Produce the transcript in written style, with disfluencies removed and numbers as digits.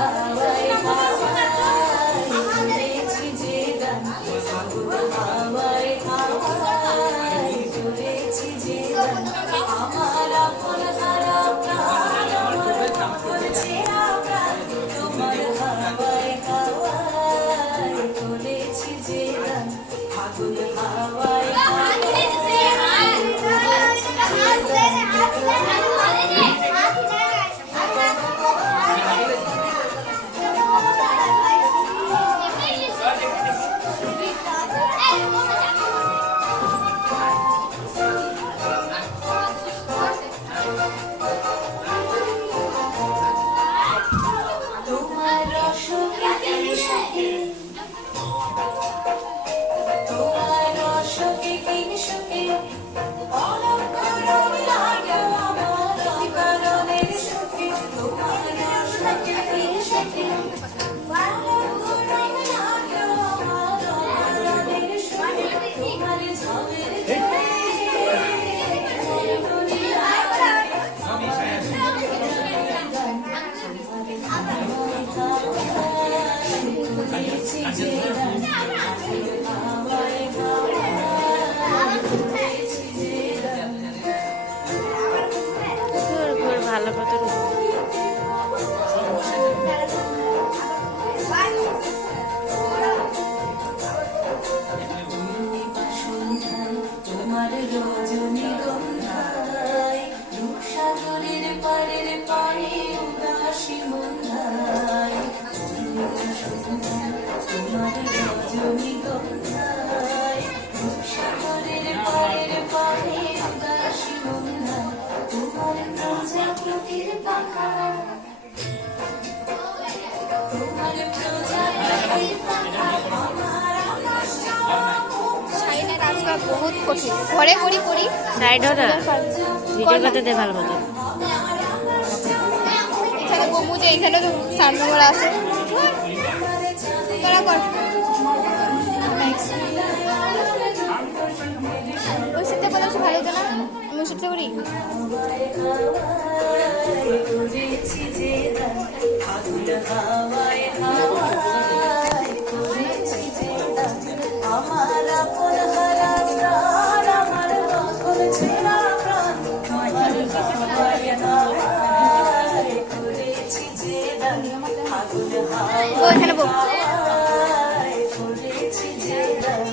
হাওয়ায় হাওয়ায় তুলেছি যে গান, ফাগুন হাওয়ায় হাওয়ায় তুলেছি যে গান, আমার আপন হারা প্রাণ, আমার আপন ছেঁড়া প্রাণ, তোমার হাওয়ায় হাওয়ায় তুলেছি যে গান, ফাগুন হাওয়ায় তোমার রসকে কিংসুকে, তোমার রসকে কিংসুকে অলঙ্কারণ লাগে আমার অলঙ্কারণের সুখে, তোমার রসকে কিংসুকে অলঙ্কারণ লাগে আমার অলঙ্কারণের সুখে, তোমার ঝামের ভালো মতো তোমার রজনীগন্ধায় রূপসাগরের পাড়ের পাড়ে উদাসী মন্ধায়, তোমার রজনীগন্ধায় রূপসাগরের পাড়ের পাড়ে উদাসী মন্ধায়, তোমার প্রজাপতির পাখা, তোমার প্রজাপতির পাখা আমার আকাশ সাইডে কাজ করা বহুত কঠিন, ঘরে করি সাইড হো না ভিডিও করতে দে ভালো মতো। এখানে গমু যে এখানে তো সামনে বড় আছে, তোরা কর ওই শিখতে বলেছি ভালো তো না, আমি শিখতে করি তুলেছি যে গান, ফাগুন হাওয়ায় হাওয়ায় তুলেছি যে গান, আমার আপন হারা প্রাণ, আমার আপন ছেঁড়া প্রাণ, তোমার হাওয়ায় হাওয়ায় তুলেছি যে গান, ফাগুন ও এখানে বল হাওয়ায় তুলেছি যে গান।